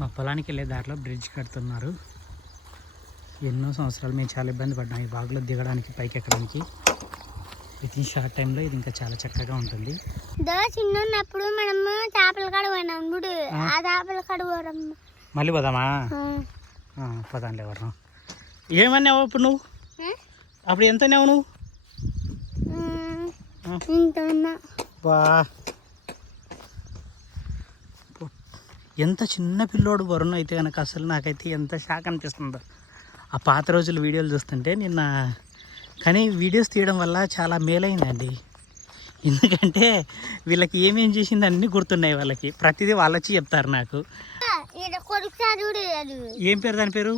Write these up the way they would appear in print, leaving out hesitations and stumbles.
మా పొలానికి వెళ్ళే దారిలో బ్రిడ్జ్ కడుతున్నారు. ఎన్నో సంవత్సరాలు మేము చాలా ఇబ్బంది పడ్డాం ఈ బాగులో దిగడానికి, పైకి ఎక్కడానికి. విత్ ఇన్ షార్ట్ టైంలో ఇది ఇంకా చాలా చక్కగా ఉంటుంది. చిన్నప్పుడు మనము చేపల కాడ పోయినాం, ఆ చేపల కాడ పోవడం మళ్ళీ పోదామా? పోదాంలే. ఎవరు ఏమన్నావు ఇప్పుడు నువ్వు? అప్పుడు ఎంత అన్నావు నువ్వు? బా ఎంత చిన్న పిల్లోడు వరుణ్ అయితే కనుక అసలు నాకైతే ఎంత షాక్ అనిపిస్తుందో ఆ పాత రోజుల వీడియోలు చూస్తుంటే నిన్న. కానీ వీడియోస్ తీయడం వల్ల చాలా మేలైందండి, ఎందుకంటే వీళ్ళకి ఏమేం చేసింది అన్నీ గుర్తున్నాయి. వాళ్ళకి ప్రతిదీ వాళ్ళొచ్చి చెప్తారు నాకు. ఏం పేరు దాని పేరు?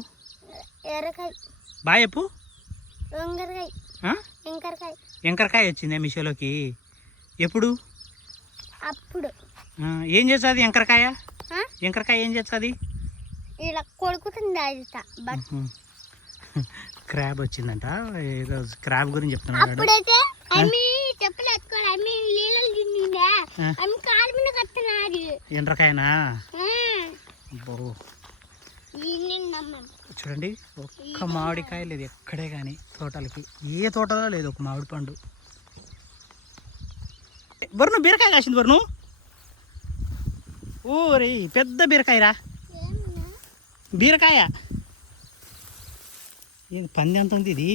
బాగా చెప్పు. ఎంకరకాయ వచ్చిందా మీషోలోకి? ఎప్పుడు? అప్పుడు. ఏం చేస్తుంది ఎంకరకాయ? ఎంకరకాయ ఏం చేస్తుంది? ఇలా కొడుకుతుంది. క్రాబ్ వచ్చిందంట. ఏదో క్రాబ్ గురించి చెప్తున్నాడు. ఎండ్రకాయనా? చూడండి, ఒక్క మామిడికాయ లేదు ఎక్కడే కానీ తోటలకి. ఏ తోటలో లేదు ఒక మామిడి పండు. వరుణు బీరకాయ కాసింది. వరుణు ఓరే పెద్ద బీరకాయరా, బీరకాయ. పంది ఎంత ఉంది ఇది?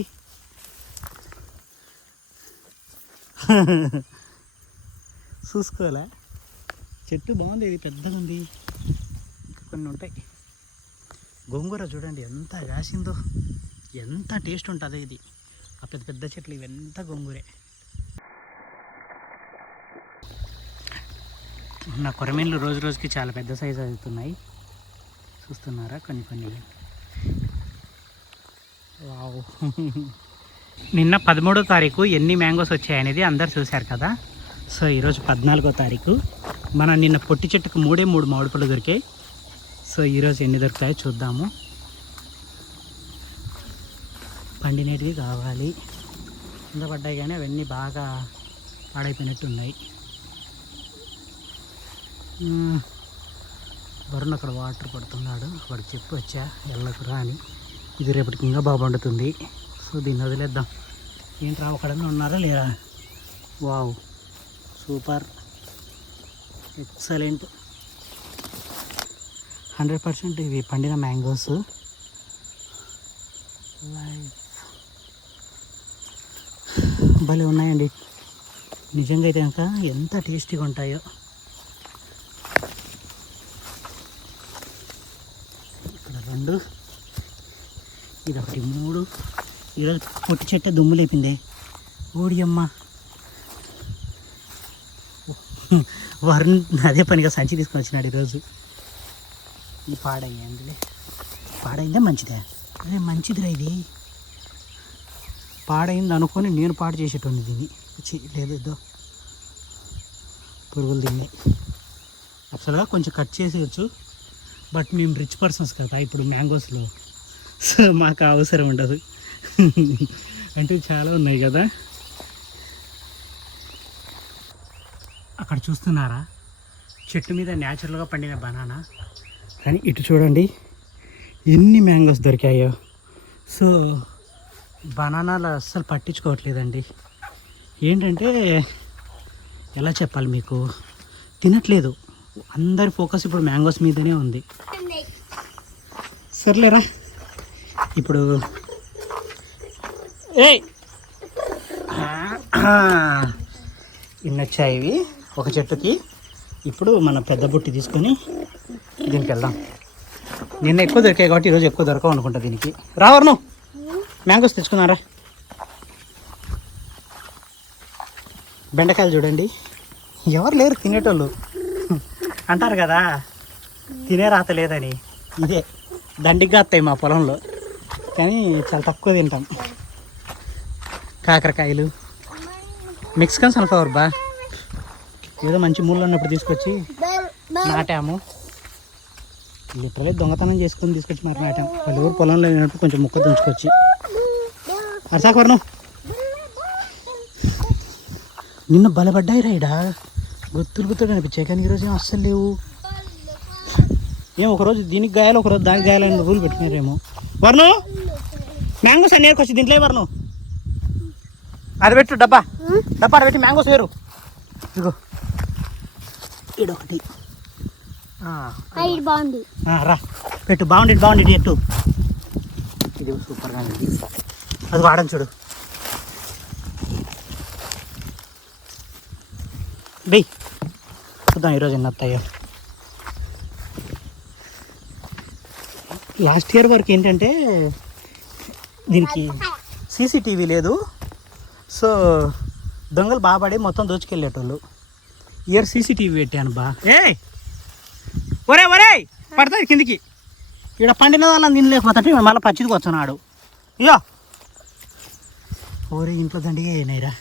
చూసుకోవాలా? చెట్టు బాగుంది, ఇది పెద్దగా ఉంది. కొన్ని ఉంటాయి. గోంగూర చూడండి ఎంత కాసిందో, ఎంత టేస్ట్ ఉంటుందో ఇది. ఆ పెద్ద పెద్ద చెట్లు ఇవంతా గోంగూరే. నా కొరమీన్లు రోజు రోజుకి చాలా పెద్ద సైజు అవుతున్నాయి. చూస్తున్నారా? కొన్ని కొన్ని. వావ్. నిన్న 13వ తారీఖు ఎన్ని మ్యాంగోస్ వచ్చాయనేది అందరు చూశారు కదా. సో ఈరోజు 14వ తారీఖు. మన నిన్న పొట్టి చెట్టుకు 3 మామిడి పళ్ళు దొరికాయి. సో ఈరోజు ఎన్ని దొరుకుతాయో చూద్దాము. పండినేటివి కావాలి. కింద పడ్డాయి కానీ అవన్నీ బాగా పాడైపోయినట్టు ఉన్నాయి. వరుణ్ అక్కడ వాటర్ పడుతున్నాడు. వాడు చెప్పి వచ్చా వెళ్ళకురా అని. ఇది రేపటికి ఇంకా బాగా పండుతుంది. సో దీన్ని వదిలేద్దాం. ఏంట్రా ఒకడన్నా ఉన్నారా లేరా? Wow, super, excellent. 100% ఇవి పండిన మ్యాంగోస్. భలే ఉన్నాయండి నిజంగా. అయితే కనుక ఎంత టేస్టీగా ఉంటాయో. ఇక్కడ 2, ఇదొకటి 3. ఈరోజు పొట్టి చెట్టు దుమ్ము లేపిందే. ఓడి అమ్మ. వరుణ్ అదే పనిగా సంచి తీసుకొని వచ్చినాడు ఈరోజు. ఇది పాడయ్యిందిలే. పాడైందే మంచిదే? అదే మంచిదిరా. ఇది పాడైంది అనుకొని నేను పాడు చేసేటోని దీన్ని. లేదు పురుగులు తిన్నాయి. అసలుగా కొంచెం కట్ చేసేయచ్చు, బట్ మేము రిచ్ పర్సన్స్ కదా ఇప్పుడు మ్యాంగోస్లో. సో మాకు అవసరం ఉండదు. అంటే చాలా ఉన్నాయి కదా. అక్కడ చూస్తున్నారా చెట్టు మీద న్యాచురల్గా పండిన బనానా. కానీ ఇటు చూడండి ఎన్ని మ్యాంగోస్ దొరికాయో. సో బనానాలు అస్సలు పట్టించుకోవట్లేదండి. ఏంటంటే ఎలా చెప్పాలి మీకు, తినట్లేదు. అందరి ఫోకస్ ఇప్పుడు మ్యాంగోస్ మీదనే ఉంది. సర్లేరా ఇప్పుడు ఇన్నొచ్చాయి ఇవి ఒక చెట్టుకి. ఇప్పుడు మన పెద్ద బుట్టి తీసుకొని దీనికి వెళ్దాం. నిన్న ఎక్కువ దొరికాయి కాబట్టి ఈరోజు ఎక్కువ దొరకవు అనుకుంటా దీనికి. రావరును మ్యాంగోస్ తెచ్చుకున్నారా? బెండకాయలు చూడండి, ఎవరు లేరు తినేటోళ్ళు. అంటారు కదా తినే రాత లేదని. ఇదే దండిగా వస్తాయి మా పొలంలో, కానీ చాలా తక్కువ తింటాం. కాకరకాయలు, మెక్సికన్ సన్ఫ్లవర్ బా ఏదో మంచి మూలలో ఉన్నప్పుడు తీసుకొచ్చి నాటాము. లిటరలీ దొంగతనం చేసుకొని తీసుకొచ్చి మరి నాటాము. వాళ్ళు ఊరు పొలంలో అయినప్పుడు కొంచెం ముక్క తుంచుకొచ్చి. అరసాకవర్ణం నిన్న బలపడ్డాయి రైడా, గుత్తులు గుత్తులు అనిపించాయి. కానీ ఈరోజు ఏం అస్సలు లేవు. ఏం ఒకరోజు దీనికి గాయాలి ఒకరోజు దానికి గాయాలని రూల్ పెట్టినారేమో. వర్ణు మ్యాంగోస్ అన్ని ఏరుకొచ్చి దీంట్లో వర్ణు అది పెట్టు డబ్బా డబ్బా పెట్టి మ్యాంగోస్ వేరు ఇదిగో ఇదొకటి బాగుంది రా పెట్టు బాగుండి ఎట్టు ఇది సూపర్గా ఉంది అది వాడని చూడు బెయ్ చూద్దాం ఈరోజు ఎన్ని వస్తాయో. లాస్ట్ ఇయర్ వరకు ఏంటంటే దీనికి సీసీటీవీ లేదు, సో దొంగలు బాగా పడి మొత్తం దోచుకెళ్ళేటోళ్ళు. ఇయర్ సీసీటీవీ పెట్టాను బా. ఒరే పడుతుంది కిందికి. ఇక్కడ పండిన వాళ్ళని తినలేకపోతుంటే మళ్ళీ పచ్చిదికి వచ్చాడు. ఇయో ఓరే ఇంట్లో దండిగా అయినాయిరా.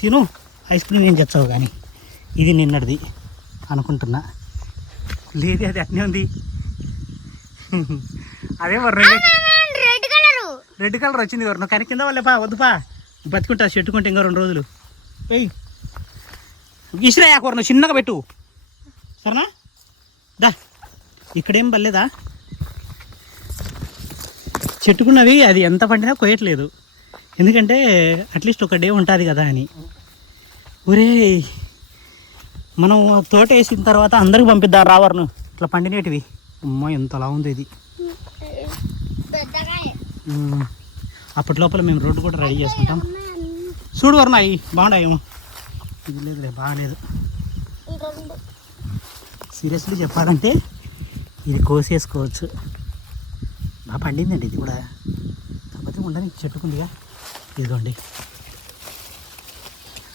తిను ఐస్ క్రీమ్ ఏం తెచ్చావు కానీ ఇది నిన్నటిది అనుకుంటున్నా. లేదు అది అట్నే ఉంది. అదే రెడ్ కలర్ వచ్చింది వరకు కానీ కింద వాళ్ళే పా వద్దుపా బతుకుంటా చెట్టుకుంటే ఇంకా 2 రోజులు పోయి ఇసిరాయా కూర నువ్వు చిన్నగా పెట్టు సరేనా. దా ఇక్కడేం పర్లేదా చెట్టుకున్నవి అది ఎంత పండినా కొయ్యట్లేదు, ఎందుకంటే అట్లీస్ట్ ఒక డే ఉంటుంది కదా అని. ఒరే మనం తోట వేసిన తర్వాత అందరికి పంపిద్దాం రావర్ను ఇట్లా పండినేటివి. అమ్మో ఎంతలా ఉంది ఇది. అప్పటి లోపల మేము రోడ్డు కూడా రెడీ చేసుకుంటాం. చూడు వరణ అవి బాగున్నాయి. ఇది లేదు బాగాలేదు. సీరియస్లీ చెప్పాలంటే ఇది కోసేసుకోవచ్చు. బాగా పండిందండి ఇది కూడా, కాకపోతే ఉండని చెట్టుకుందిగా. ఇదిగోండి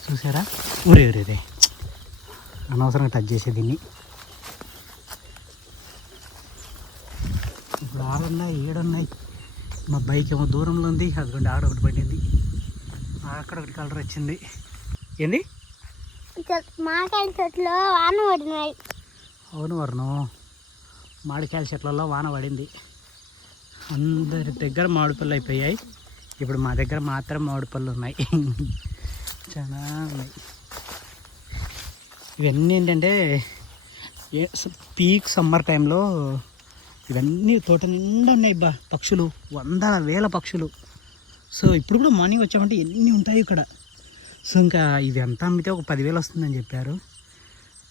చూసారా ఊరేదే అనవసరంగా టచ్ చేసే దీన్ని. ఇప్పుడు 6 ఉన్నాయి 7 ఉన్నాయి. మా బైక్ ఏమో దూరంలో ఉంది. అదిగోండి ఆడ ఒకటి పడింది, అక్కడ ఒకటి కలర్ వచ్చింది. ఏంది మామిడికాయల చెట్లు వాన పడినాయి. అవును వర్ణం మామిడికాయల చెట్లలో వాన పడింది. అందరి దగ్గర మామిడి పళ్ళు అయిపోయాయి. ఇప్పుడు మా దగ్గర మాత్రం మామిడి పళ్ళు ఉన్నాయి. చాలా ఉన్నాయి. ఇవన్నీ ఏంటంటే పీక్ సమ్మర్ టైంలో ఇవన్నీ తోట నిండా ఉన్నాయి బా పక్షులు, 100,000 పక్షులు. సో ఇప్పుడు కూడా మార్నింగ్ వచ్చామంటే ఎన్ని ఉంటాయి ఇక్కడ. సో ఇంకా ఇవి ఎంత అమ్మితే ఒక 10,000 వస్తుందని చెప్పారు.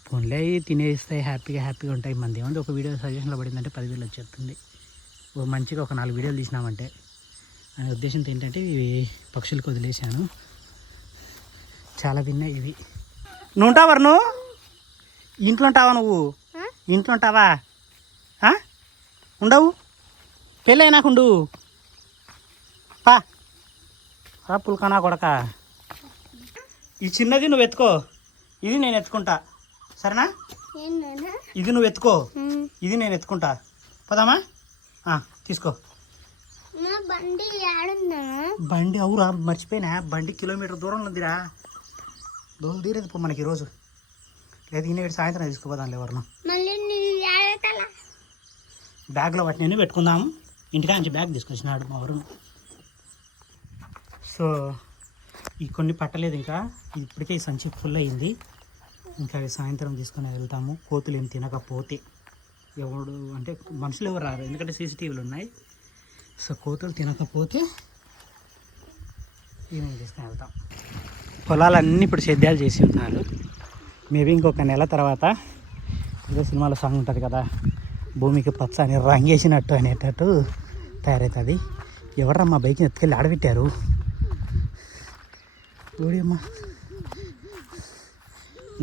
ఫోన్లే తినేస్తాయి, హ్యాపీగా ఉంటాయి. మంది ఏమంటే ఒక వీడియో సజెషన్లో పడిందంటే 10,000 వచ్చేస్తుంది. మంచిగా ఒక 4 వీడియోలు తీసినామంటే అనే ఉద్దేశంతో ఏంటంటే ఇవి పక్షులకు వదిలేశాను. చాలా తిన్నాయి ఇవి. నువ్వు ఉంటావా నువ్వు ఇంట్లో ఉంటావా? నువ్వు ఇంట్లో ఉంటావా? ఉండవు పెళ్ళి అయినాకుండు పా పుల్కనా కొడక. ఈ చిన్నది నువ్వు ఎత్తుకో, ఇది నేను ఎత్తుకుంటా సరేనా? ఇది నువ్వు ఎత్తుకో, ఇది నేను ఎత్తుకుంటా. పోదామా? తీసుకో. బండి అవురా మర్చిపోయినా, బండి కిలోమీటర్ దూరంలో ఉందిరా. దూరం తీరేది పో మనకి ఈరోజు. లేదు ఈయన సాయంత్రం తీసుకుపోదాం ఎవరినో. బ్యాగ్లో వాటిని నేను పెట్టుకుందాము. ఇంటికా నుంచి బ్యాగ్ తీసుకొచ్చినాడు మా వరుణ్. సో ఈ కొన్ని పట్టలేదు ఇంకా, ఇప్పటికే ఈ సంచి ఫుల్ అయ్యింది. ఇంకా అవి సాయంత్రం తీసుకొని వెళ్తాము. కోతులు ఏం తినకపోతే, ఎవడు అంటే మనుషులు ఎవరు రారు ఎందుకంటే సీసీటీవీలు ఉన్నాయి. సో కోతులు తినకపోతే ఈవినింగ్ తీసుకొని వెళ్తాం. పొలాలన్నీ ఇప్పుడు సేద్యాలు చేసి ఉన్నారు. మేబీ ఇంకొక నెల తర్వాత ఏదో సినిమాలో సాంగ్ ఉంటుంది కదా, భూమికి పచ్చ అని రంగేసినట్టు అనేటట్టు తయారవుతుంది. ఎవరన్నా మా బైక్ని ఎత్తుకెళ్ళి ఆడబెట్టారు. ఓడియమ్మా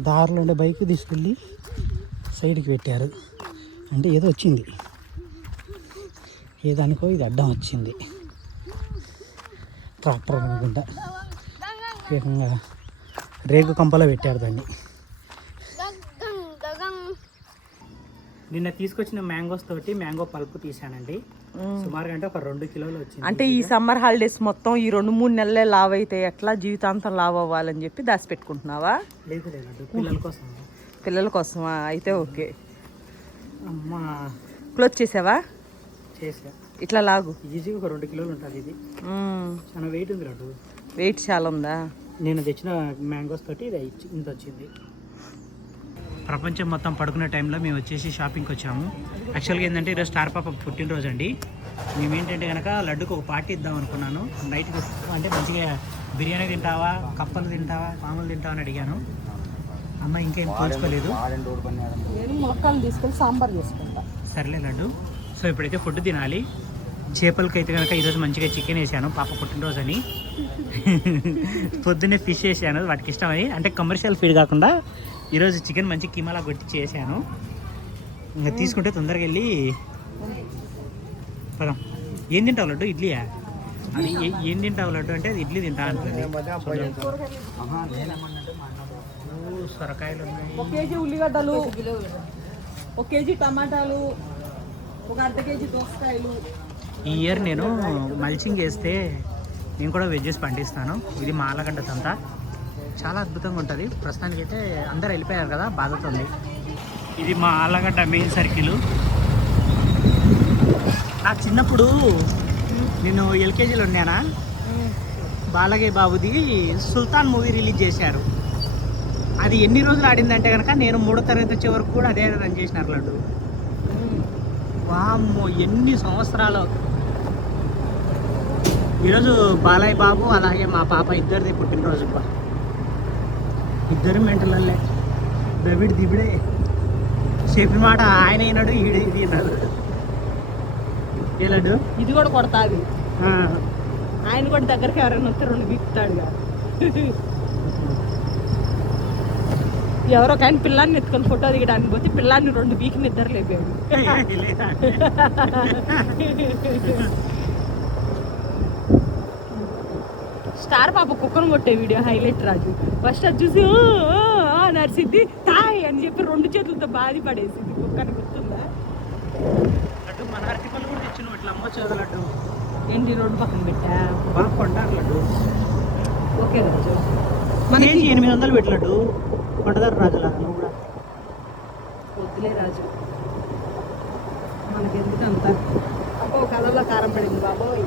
దారిలో ఉండే బైక్ తీసుకెళ్ళి సైడ్కి పెట్టారు. అంటే ఏదో వచ్చింది, ఏదానికో ఇది అడ్డం వచ్చింది. ట్రాక్టర్ అనుకుంటా, ఏకంగా రేగు కంపలో పెట్టారు దాన్ని. నిన్న తీసుకొచ్చిన మ్యాంగోస్ తోటి మ్యాంగో పల్పు తీసానండి. సుమారుగా అంటే ఒక 2 కిలోలు వచ్చింది. అంటే ఈ సమ్మర్ హాలిడేస్ మొత్తం ఈ 2-3 నెలలే లావ్ అయితే ఎట్లా జీవితాంతం లావ్ అవ్వాలని చెప్పి దాచిపెట్టుకుంటున్నావా? లేదు పిల్లల కోసం. పిల్లల కోసమా? అయితే ఓకే. అమ్మా క్లోజ్ చేసావా? చేసా. ఇట్లా లాగు ఈజీగా ఒక 2 కిలోలు ఉంటుంది. ఇది చాలా వెయిట్ ఉంది. వెయిట్ చాలా ఉందా? నేను తెచ్చిన మ్యాంగోస్ తోటి ఇది ఇంత వచ్చింది. ప్రపంచం మొత్తం పడుకునే టైంలో మేము వచ్చేసి షాపింగ్కి వచ్చాము. యాక్చువల్గా ఏంటంటే ఈరోజు స్టార్ పాప పుట్టినరోజు అండి. మేము ఏంటంటే కనుక లడ్డుకు ఒక పార్టీ ఇద్దాం అనుకున్నాను. నైట్ అంటే మంచిగా బిర్యానీ తింటావా, కప్పలు తింటావా, మామూలు తింటావా అని అడిగాను. అమ్మ ఇంకేం పోల్చుకోలేదు. నేను ములక్కాయలు తీసుకొని సాంబార్ చేసుకుంటా. సర్లే లడ్డు. సో ఇప్పుడైతే ఫుడ్ తినాలి. చేపలకి అయితే కనుక ఈరోజు మంచిగా చికెన్ వేసాను పాప పుట్టినరోజు అని. పొద్దున్నే ఫిష్ వేసాను వాటికి ఇష్టమని, అంటే కమర్షియల్ ఫీడ్ కాకుండా ఈరోజు చికెన్ మంచి కిమాలా కొట్టి చేశాను. ఇంకా తీసుకుంటే తొందరగా వెళ్ళి పదం. ఏం తింటావు లడ్డు? ఇడ్లీయా? అది ఏం తింటావు లడ్డు అంటే అది ఇడ్లీ తింటా అంటుంది. సొరకాయలు ఉన్నాయి, 1 కేజీ ఉల్లిగడ్డలు, 1 కేజీ టమాటాలు, 1 అర్ధ కేజీ దోసకాయలు. ఈ ఇయర్ నేను మల్చింగ్ వేస్తే నేను కూడా వెజ్జెస్ పండిస్తాను. ఇది మా ఆలగడ్డ తంత చాలా అద్భుతంగా ఉంటుంది. ప్రస్తుతానికైతే అందరు వెళ్ళిపోయారు కదా, బాధతుంది. ఇది మా ఆలగడ్డ మెయిన్ సర్కిల్. నాకు చిన్నప్పుడు నేను ఎల్కేజీలో ఉన్నానా, బాలగే బాబుది సుల్తాన్ మూవీ రిలీజ్ చేశారు. అది ఎన్ని రోజులు ఆడిందంటే కనుక నేను 3వ తరగతి వచ్చే వరకు కూడా అదే రన్ చేసినారు లడ్డు. వామ్మో ఎన్ని సంవత్సరాలు. ఈరోజు బాలయ్య బాబు అలాగే మా పాప ఇద్దరిది పుట్టినరోజు. ఇద్దరు మెంటలల్లే, దవిడి దిబిడే. చెప్పిన మాట ఆయన అయినాడు, ఈడు ఇది అన్నాడు. ఏ లడ్డు? ఇది కూడా కొడతాది. ఆయన కూడా దగ్గరికి ఎవరైనా వస్తే 2 బిక్తాడు. ఎవరో కానీ పిల్లాన్ని ఎత్తుకొని ఫోటో దిగడానికి పోతే పిల్లాన్ని 2 బీకి నిద్ర లేపాడు. స్టార్ పాప కుక్కను కొట్టే వీడియో హైలైట్ రాజు. ఫస్ట్ అది చూసి నడిసిద్ది తాయ్ అని చెప్పి 2 చేతులతో బాధి పడేసింది. కుక్కని గుర్తుందా? లడ్డు మన అరటిపళ్ళు కూడా తెచ్చిన ఇట్లా అమ్మొచ్చు కదా లడ్డు. ఏంటి రోడ్డు పక్కన పెట్టా? బాగా కొంటారు లడ్డు. ఓకే రాజు, మనకి 800 పెట్టి లడ్డు కొంటదారు రాజులా. నువ్వు కూడా వద్దులే రాజు, మనకెందుకు అంత. అబ్బో కళ్ళలో కారం పడింది బాబోయ్.